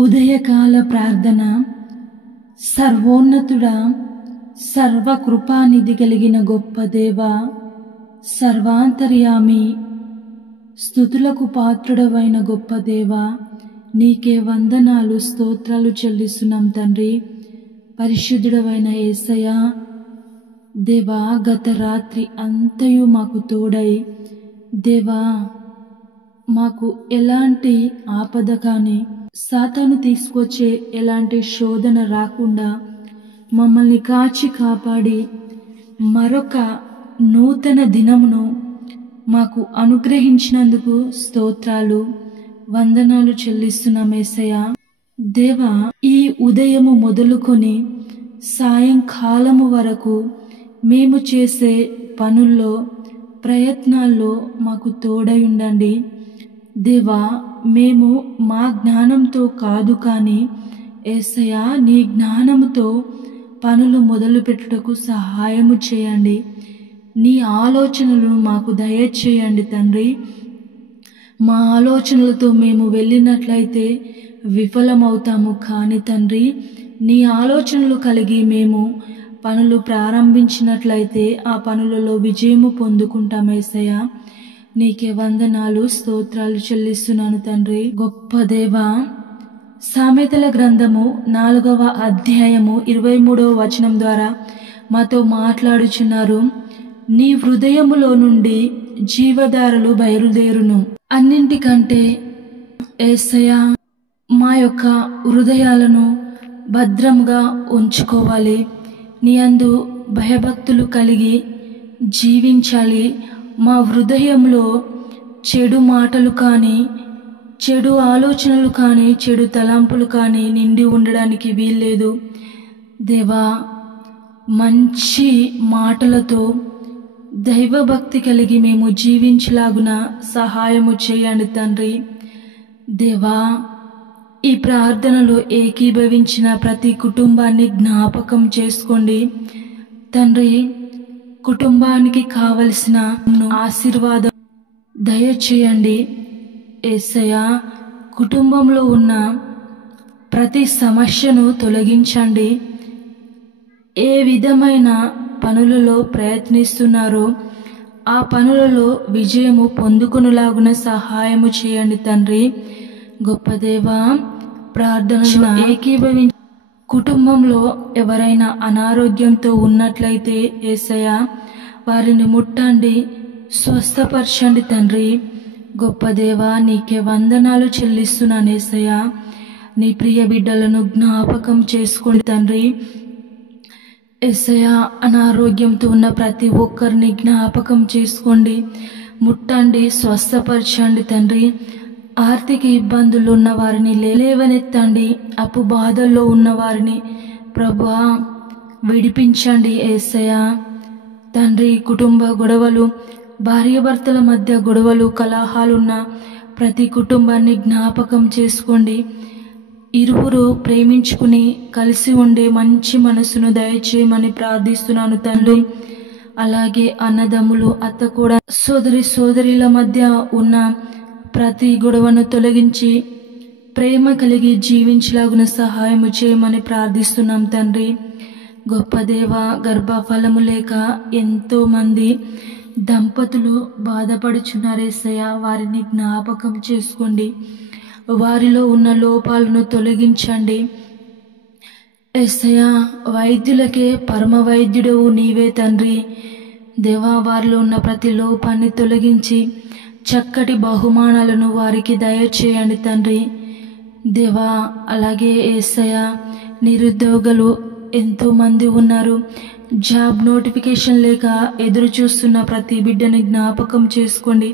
ఉదయకాల ప్రార్థన. సర్వోన్నతుడా, సర్వకృపానిధి కలిగిన గొప్ప దేవా, సర్వాంతర్యామి, స్తుతులకు పాత్రుడవైన గొప్ప దేవా, నీకే వందనాలు స్తోత్రాలు చెల్లిస్తున్నాం తండ్రి. పరిశుద్ధుడవైన యేసయ్యా, దేవా, గత రాత్రి అంతయు మాకు తోడై, దేవా, మాకు ఎలాంటి ఆపద కానీ సాతాను తీసుకొచ్చే ఎలాంటి శోధన రాకుండా మమ్మల్ని కాచి కాపాడి మరొక నూతన దినమును మాకు అనుగ్రహించినందుకు స్తోత్రాలు, వందనాలు చెల్లిస్తున్నాం యేసయ్యా. దేవా, ఈ ఉదయము మొదలుకొని సాయంకాలము వరకు మేము చేసే పనుల్లో, ప్రయత్నాల్లో మాకు తోడై ఉండండి. దేవా, మేము మా జ్ఞానంతో కాదు కానీ యేసయ్యా, నీ జ్ఞానముతో పనులు మొదలుపెట్టుటకు సహాయము చేయండి. నీ ఆలోచనలను మాకు దయచేయండి తండ్రి. మా ఆలోచనలతో మేము వెళ్ళినట్లయితే విఫలమవుతాము కానీ తండ్రి, నీ ఆలోచనలు కలిగి మేము పనులు ప్రారంభించినట్లయితే ఆ పనులలో విజయము పొందుకుంటాం యేసయ్యా. నీకే వందనాలు స్తోత్రాలు చెల్లిస్తున్నాను తండ్రి. గొప్ప దేవా, సామెతల గ్రంథము 4వ అధ్యాయము 23వ వచనం ద్వారా మాతో మాట్లాడుచున్నారు. నీ హృదయములో నుండి జీవధారలు బయలుదేరును. అన్నింటికంటే యేసయ్యా, మా యొక్క హృదయాలను భద్రముగా ఉంచుకోవాలి. నీ యందు భయభక్తులు కలిగి జీవించాలి. మా హృదయంలో చెడు మాటలు కానీ, చెడు ఆలోచనలు కానీ, చెడు తలంపులు కానీ నిండి ఉండడానికి వీల్లేదు. దేవా, మంచి మాటలతో దైవభక్తి కలిగి మేము జీవించలాగున సహాయము చేయండి తండ్రి. దేవా, ఈ ప్రార్థనలో ఏకీభవించిన ప్రతి కుటుంబాన్ని జ్ఞాపకం చేసుకోండి తండ్రి. కుటుంబానికి కావలసిన ఆశీర్వాదం దయచేయండి యేసయ్యా. కుటుంబంలో ఉన్న ప్రతి సమస్యను తొలగించండి. ఏ విధమైన పనులలో ప్రయత్నిస్తున్నారో ఆ పనులలో విజయము పొందుకునేలాగున సహాయము చేయండి తండ్రి. గొప్ప దేవా, ప్రార్థనలో ఏకీభవించి కుటుంబంలో ఎవరైనా అనారోగ్యంతో ఉన్నట్లయితే యేసయ్యా, వారిని ముట్టండి, స్వస్థపరచండి తండ్రి. గొప్ప దేవా, నీకే వందనాలు చెల్లిస్తున్నాను యేసయ్యా. నీ ప్రియ బిడ్డలను జ్ఞాపకం చేసుకోండి తండ్రి. యేసయ్యా, అనారోగ్యంతో ఉన్న ప్రతి ఒక్కరిని జ్ఞాపకం చేసుకోండి, ముట్టండి, స్వస్థపరచండి తండ్రి. ఆర్థిక ఇబ్బందులు ఉన్న వారిని లేవనెత్తండి. అప్పు బాధల్లో ఉన్న వారిని ప్రభువా విడిపించండి యేసయ్యా. తండ్రి, కుటుంబ గొడవలు, భార్యాభర్తల మధ్య గొడవలు, కలహాలున్న ప్రతి కుటుంబాన్ని జ్ఞాపకం చేసుకోండి. ఇరువురు ప్రేమించుకుని కలిసి ఉండే మంచి మనసును దయచేయమని ప్రార్థిస్తున్నాను తండ్రి. అలాగే అన్నదమ్ములు, అత్త కూడా, సోదరిల మధ్య ఉన్న ప్రతి గొడవను తొలగించి ప్రేమ కలిగి జీవించలాగున సహాయము చేయమని ప్రార్థిస్తున్నాం తండ్రి. గొప్ప దేవ, గర్భఫలము లేక ఎంతో మంది దంపతులు బాధపడుచున్నారేసయ్యా. వారిని జ్ఞాపకం చేసుకోండి. వారిలో ఉన్న లోపాలను తొలగించండి యేసయ్యా. వైద్యులకే పరమ వైద్యుడవు నీవే తండ్రి. దేవా, వారిలో ఉన్న ప్రతి లోపాన్ని తొలగించి చక్కటి బహుమానాలను వారికి దయచేయండి తండ్రి. దేవా, అలాగే యేసయ్యా, నిరుద్యోగులు ఎంతో మంది ఉన్నారు. జాబ్ నోటిఫికేషన్ లేక ఎదురు చూస్తున్న ప్రతి బిడ్డని జ్ఞాపకం చేసుకోండి.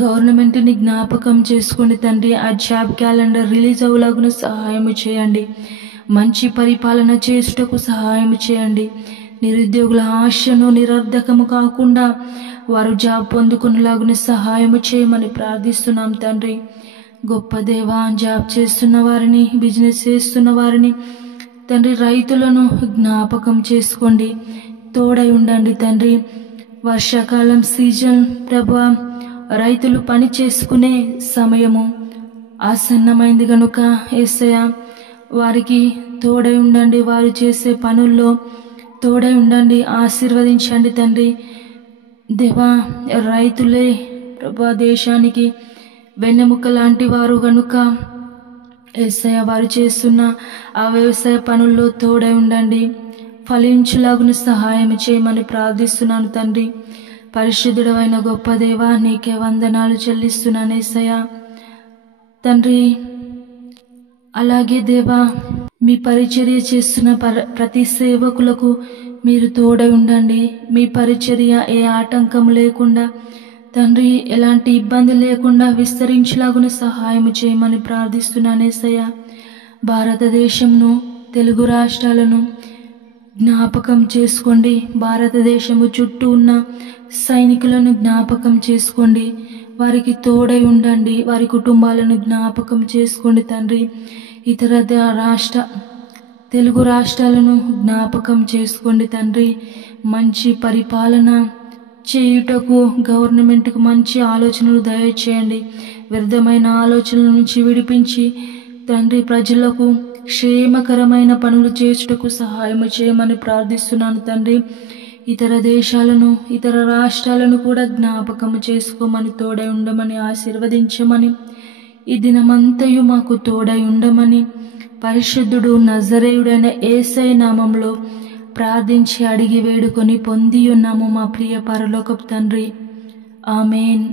గవర్నమెంట్ని జ్ఞాపకం చేసుకోండి తండ్రి. ఆ జాబ్ క్యాలెండర్ రిలీజ్ అవ్వలాగున సహాయము చేయండి. మంచి పరిపాలన చేయుటకు సహాయం చేయండి. నిరుద్యోగుల ఆశను నిరర్ధకము కాకుండా వారు జాబ్ పొందుకునేలాగున సహాయము చేయమని ప్రార్థిస్తున్నాం తండ్రి. గొప్ప దేవా, జాబ్ చేస్తున్న వారిని, బిజినెస్ చేస్తున్న వారిని తండ్రి, రైతులను జ్ఞాపకం చేసుకోండి, తోడై ఉండండి తండ్రి. వర్షాకాలం సీజన్ ప్రభువా, రైతులు పని చేసుకునే సమయము, ఆసన్నమైంది గనుక యేసయ్య వారికి తోడై ఉండండి, వారు చేసే పనుల్లో తోడై ఉండండి, ఆశీర్వదించండి తండ్రి. దేవా, రైతులే ప్రభా దేశానికి వెన్నెముక లాంటి వారు గనుక యేసయ్య వారు చేస్తున్న ఆ వ్యవసాయ పనుల్లో తోడై ఉండండి, ఫలించులాగున సహాయం చేయమని ప్రార్థిస్తున్నాను తండ్రి. పరిశుద్ధుడవైన గొప్ప దేవా, నీకే వందనాలు చెల్లిస్తున్నాను యేసయ్య తండ్రి. అలాగే దేవా, మీ పరిచర్య చేస్తున్న ప్రతి సేవకులకు మీరు తోడై ఉండండి. మీ పరిచర్య ఏ ఆటంకం లేకుండా తండ్రి, ఎలాంటి ఇబ్బంది లేకుండా విస్తరించలాగున సహాయం చేయమని ప్రార్థిస్తున్నాను యేసయ్య. భారతదేశంను, తెలుగు రాష్ట్రాలను జ్ఞాపకం చేసుకోండి. భారతదేశము చుట్టూ ఉన్న సైనికులను జ్ఞాపకం చేసుకోండి. వారికి తోడై ఉండండి. వారి కుటుంబాలను జ్ఞాపకం చేసుకోండి తండ్రి. ఇతర తెలుగు రాష్ట్రాలను జ్ఞాపకం చేసుకోండి తండ్రి. మంచి పరిపాలన చేయుటకు గవర్నమెంట్కు మంచి ఆలోచనలు దయచేయండి. వ్యర్థమైన ఆలోచనల నుంచి విడిపించి తండ్రి, ప్రజలకు క్షేమకరమైన పనులు చేసుటకు సహాయం చేయమని ప్రార్థిస్తున్నాను తండ్రి. ఇతర దేశాలను, ఇతర రాష్ట్రాలను కూడా జ్ఞాపకం చేసుకోమని, తోడై ఉండమని, ఆశీర్వదించమని, ఈ దినమంతయు మాకు తోడై ఉండమని పరిశుద్ధుడు నజరేయుడైన యేసయ్య నామంలో ప్రార్థించి అడిగి వేడుకొని పొంది ఉన్నాము మా ప్రియ పరలోకపు తండ్రి. ఆమేన్.